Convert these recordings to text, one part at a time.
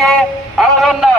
সকলকে আহ্বান না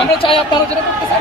আমরা চাই আপনারা যেটা করতে চাই